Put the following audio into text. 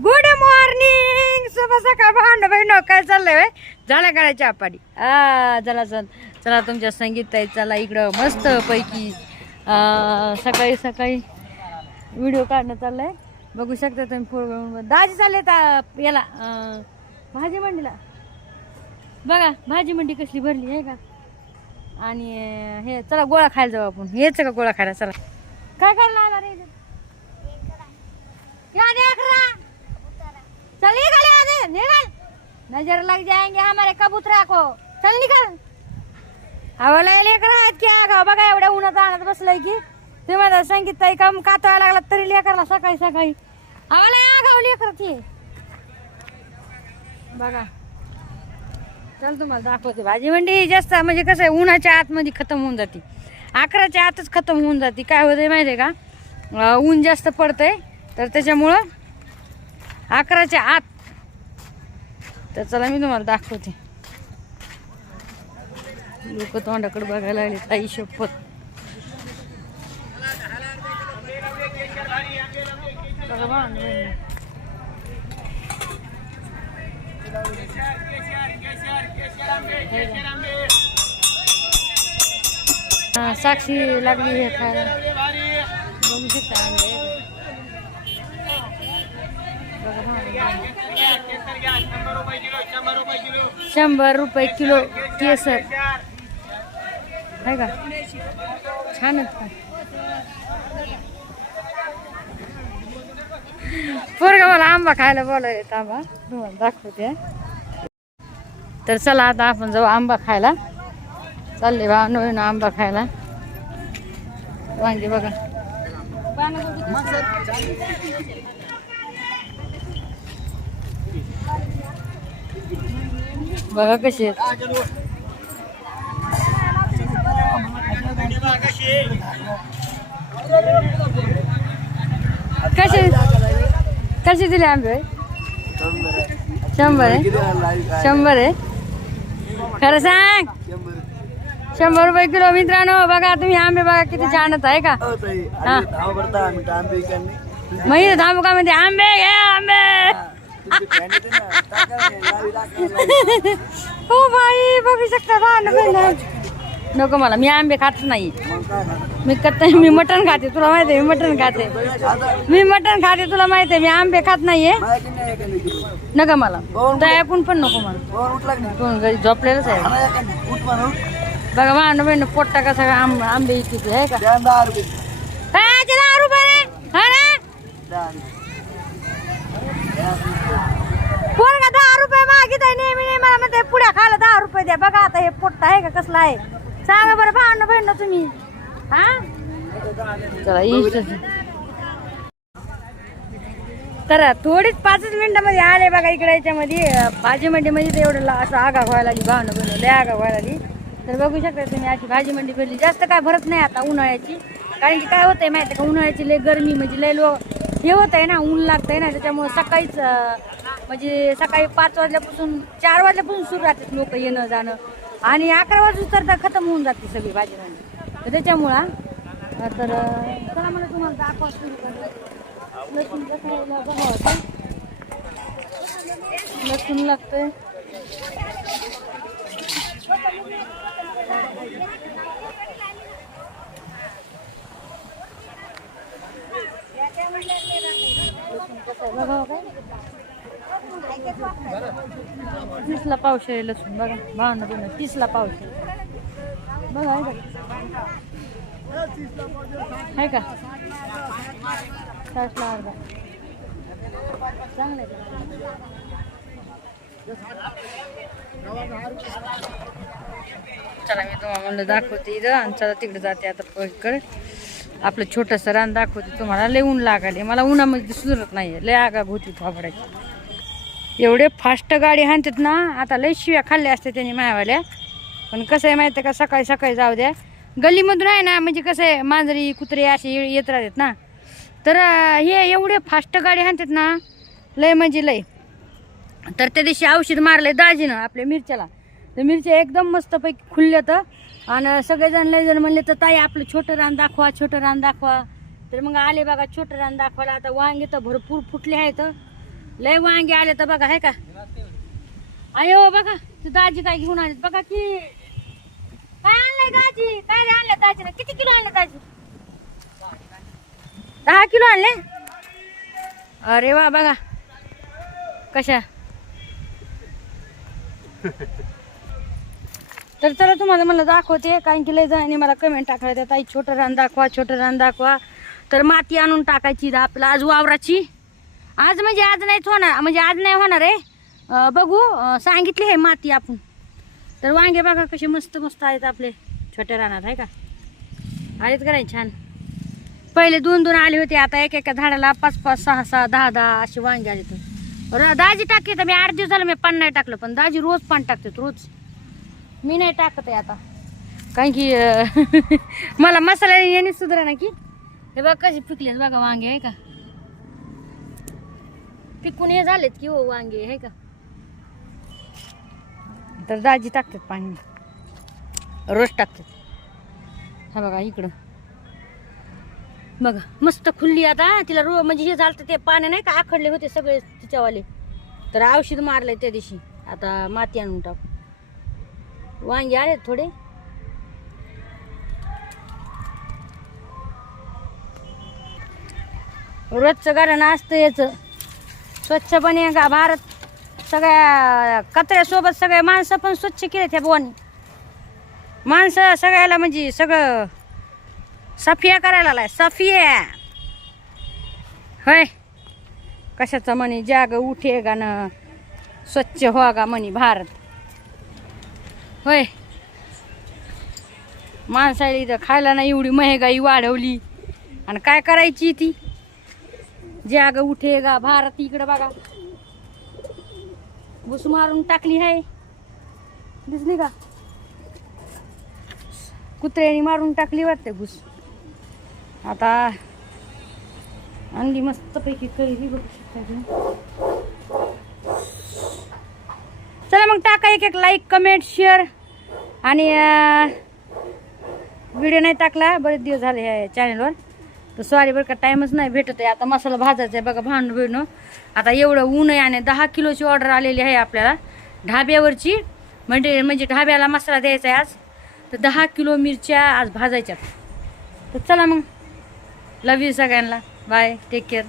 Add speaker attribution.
Speaker 1: Good morning शुभ सकाळ भांड बहिण काय चाललंय झाला झाल्या आपाडी आ चला चल चला तुमच्या संगीत चला इकडं मस्त पैकी सकाळी सकाळी व्हिडिओ काढणं चाललंय. बघू शकता तुम्ही फोन दाजी चालले याला भाजी मंडीला. बघा भाजी मंडी कसली भरली आहे का? आणि हे चला गोळा खायला जाऊ आपण. यायचं का गोळा खायला? चला. काय करायला आला रे? नजर लग जाएंगे हमारे कबूतरा को। चल निकल। हवाला लेकर आहेत की आगाव बघा एवढ्या उन्हात आणत बसलाय की। ते मला संगीत ताई काम कातवायला लागला तरी लेकरला सकाळी सकाळी। हवाला आगाव लेकर ते। बघा। चल तुम्हाला दाखवते भाजी. म्हणजे मंडी जास्त म्हणजे कसं आहे उन्हाच्या आतमध्ये खतम होऊन जाते. अकराच्या आतच खतम होऊन जाते. काय होतंय माहिती आहे का ऊन जास्त पडतंय. तर त्याच्यामुळं अकराच्या आत तर चला मी तुम्हाला दाखवते. लोक तोंडाकडे बघायला लागले ताई शपथ. साक्षी लागली हे खायला. बघू शकता आंबे बघा बा, शंभर रुपये किलो केसर. आहे का? छान आहेत का? पोरगा मला आंबा खायला बोलायला आंबा तुम्हाला दाखवते. तर चला आता आपण जाऊ आंबा खायला. चालले बा नवीन आंबा खायला. वांगे बघा. बघा कशी कसे कसे दिले आंबे? शंभर आहे. शंभर आहे. खरं सांग. शंभर रुपये किलो मित्रांनो बघा तुम्ही आंबे बघा किती छानच आहे का? हा. मग इथं थांबू का म्हणते आंबे घे आंबे. हो बाई बघू शकता बा नको नको मला मी आंबे खातच नाही. मी कत मी मटण खाते तुला माहिती आहे मी मटण खाते. मी मटण खाते तुला माहिती आहे मी आंबे खात नाहीये. नका मला. ऐकून पण नको मला. झोपलेलंच आहे? बघा मा बहिण पोट्टा कसा आंब आंबे इथे आहे का? दहा रुपये. हा पोरगा दहा रुपये मागित आहे नेहमी नेहमी मला म्हणते पुढ्या खायला दहा रुपये द्या. बघा आता हे पोट्टा आहे का कसला आहे? सांगा बरं भांडण बहिण तुम्ही. हा? चला इष्ट तर थोडीच पाचच मिनिटामध्ये आले बघा इकडे याच्यामध्ये. भाजी मंडीमध्ये तर एवढं असं आगा व्हायला लागली भांडण बहिण लय आगा व्हायला लागली. तर बघू शकता तुम्ही अशी भाजी मंडी भरली जास्त काय भरत नाही आता उन्हाळ्याची. कारण की काय होतंय माहिती का उन्हाळ्याची लय गरमी म्हणजे लय लो हे होत आहे ना ऊन लागतंय ना त्याच्यामुळे सकाळीच म्हणजे सकाळी पाच वाजल्यापासून चार वाजल्यापासून सुरू राहतात लोक येणं जाणं. आणि अकरा वाजून तर खतम होऊन जाते सगळी भाजी मंडी तर त्याच्यामुळं तर चला मला तुम्हाला दाखवा सुरू करा लसूण कसं लसूण लागतंय. काय तीसला पावशे लसूण बघा भावना दोन तीसला पावशे बघा आहे का आहे का? साठला अर्धा. चांगलं चला मी तुम्हाला म्हणलं दाखवते इथं. आणि चला तिकडे जाते आता पलीकडे. आपलं छोटंसं रान दाखवते तुम्हाला लय ऊन लागाले. मला उन्हामध्ये सुधरत नाही लय आगा होती थापडायची एवढे फास्ट गाडी हाणतात ना आता लय शिव्या खाल्ल्या असते त्यांनी मायावाल्या. पण कसं आहे माहिती आहे का सकाळी सकाळी जाऊ द्या. गल्लीमधून आहे ना म्हणजे कसं आहे मांजरी कुत्रे असे येत राहतात ना. तर हे एवढे फास्ट गाडी हाणतात ना लय म्हणजे लय. तर त्या दिवशी औषध मारलंय दाजीनं आपल्या मिरच्याला. तर मिरच्या एकदम मस्तपैकी खुलल्या तर आणि सगळेजण लय जण म्हणले तर ताई आपलं छोटं रान दाखवा छोटं रान दाखवा. तर मग आले बघा छोटं रान दाखवायला. आता वांगे तर भरपूर फुटले आहेत. लय वांगे आले तर बघा आहे का? अयो बघा तू दाजी काय घेऊन आले बघा की. काय आणलंय दाजी? काय आणलं दाजी किती किलो आणलं दाजी? दहा किलो आणले? अरे वा बघा. कशा? तर चला तुम्हाला मला दाखवते कारण की लय जणांनी मला कमेंट टाकलं त्या ताई छोटं रान दाखवा छोटं रान दाखवा. तर माती आणून टाकायची इथं आपलं आज वावराची. आज म्हणजे आज नाहीच होणार म्हणजे आज नाही होणार आहे. बघू सांगितली आहे माती आपण. तर वांगे बघा कसे मस्त मस्त आहेत आपले. छोट्या रानात आहे का? आलेत कराय छान? पहिले दोन दोन आले होते आता एक एका झाडाला पाच पाच सहा सहा दहा दहा असे वांगे आले तर दाजी टाकते तर मी आठ दिवस झालं मी पान नाही टाकलं पण दाजी रोज पान टाकते रोज. मी नाही टाकत आहे आता. कारण की अं, मला मसाला याने सुधारा ना की. हे बघा कसे पिकलेत बघा वांगे आहे का? पिकून हे झालेत की हो वांगे आहे का? तर दाजी टाकतात पाणी. रोज टाकतात. हा बघा इकडं. बघा मस्त खुल्ली आता तिला रो म्हणजे हे झालं ते पाणी नाही का आखडले होते सगळे तिच्यावाले. तर औषध मारलंय त्या दिवशी. आता माती आणून टाकू. वांगे आले थोडे. रोजचं कारण असतं याचं. स्वच्छ बने का भारत? सगळ्या कचऱ्यासोबत सगळ्या माणसं पण स्वच्छ केले त्या बोवानी माणसं सगळ्याला म्हणजे सगळं सफिया करायला आलाय सफिया. होय. कशाचं म्हणे जाग उठे का न स्वच्छ व्हा का म्हणे भारत. होय. माणसाला इथं खायला नाही एवढी महागाई वाढवली. आणि काय करायची ती? जाग उठे गा भारत इकडं बघा. घुस मारून टाकली आहे दिसली का कुत्र्याने मारून टाकली वाटते घुस आता आणली मस्तपैकी कैरी बघू शकता तुम्ही. चला मग टाका एक एक लाईक कमेंट शेअर आणि व्हिडिओ नाही टाकला बरेच दिवस झाले ह्या चॅनलवर तर सॉरी बरं का टाईमच नाही भेटत आहे. आता मसाला भाजायचा आहे बघा भांडू बिणू आता एवढं ऊन आहे आणि दहा किलोची ऑर्डर आलेली आहे आपल्याला. ढाब्यावरची. म्हणजे म्हणजे ढाब्याला मसाला द्यायचा आहे आज. तर दहा किलो मिरच्या आज भाजायच्यात. तर चला मग. लव यू सगळ्यांना. Bye take care